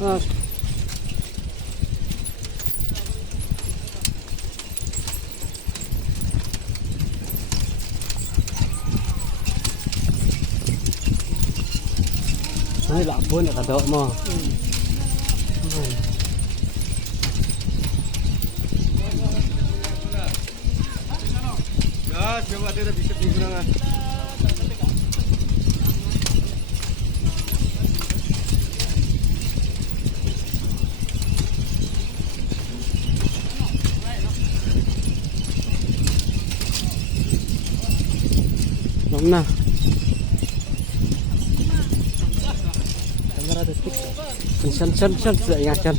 Ah. Ay, labon nakadaw mo. Ya, coba ada bisa digunakan. Mana? Kamera detik. Sen saya ingatkan.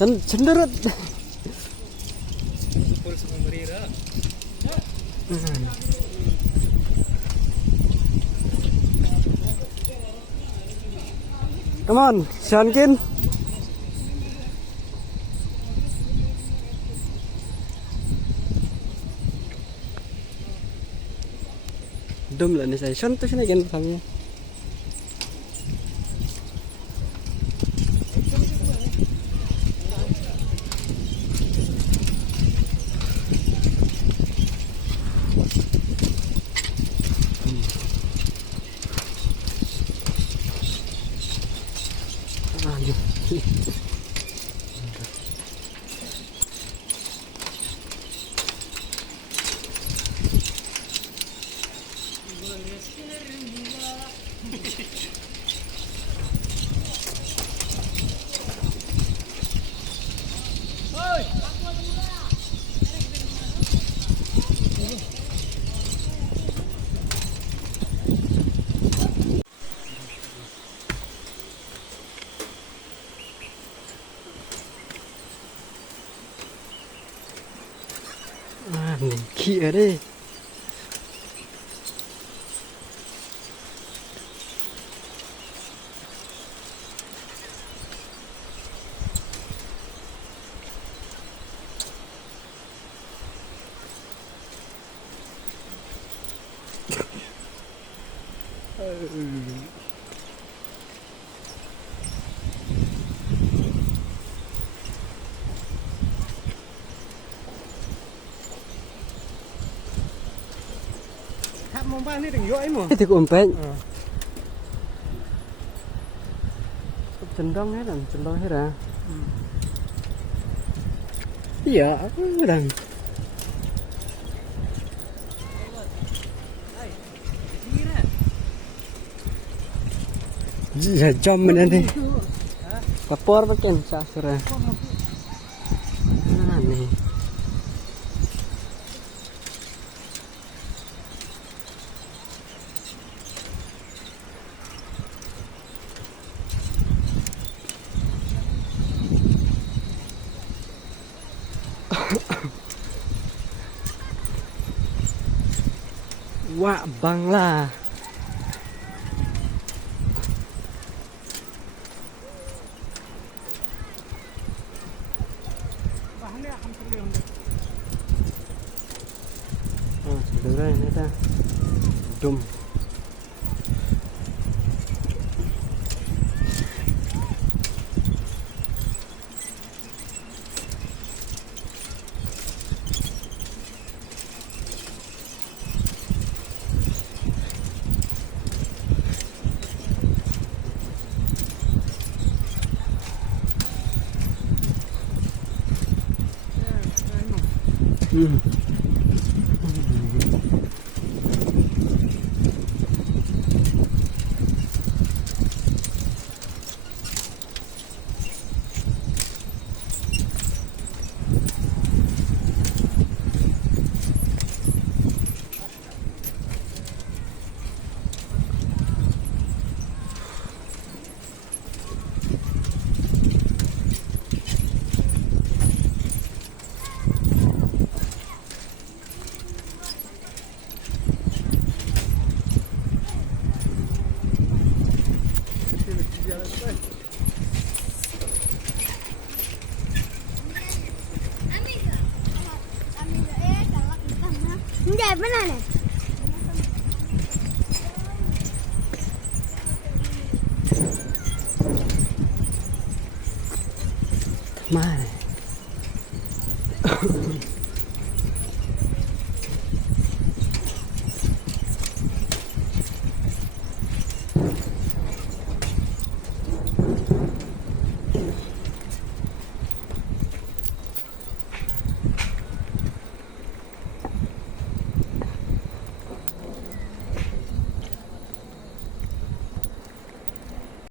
Cenderut. Come on, Shankin. Dum lah nih saya. Shan tuh sini kan kami. Kia đi. Mau ban ini dengyo ấy mà. Thì cũng bén. Cendong hết à. Iya, aku udah. Ya jam nanti. Kapor pakai sasra. Ah nih. Wah, Bangla. Bahannya akan terlihat. Oh, sudah ini dah. Dum. जाए बनाने Mana?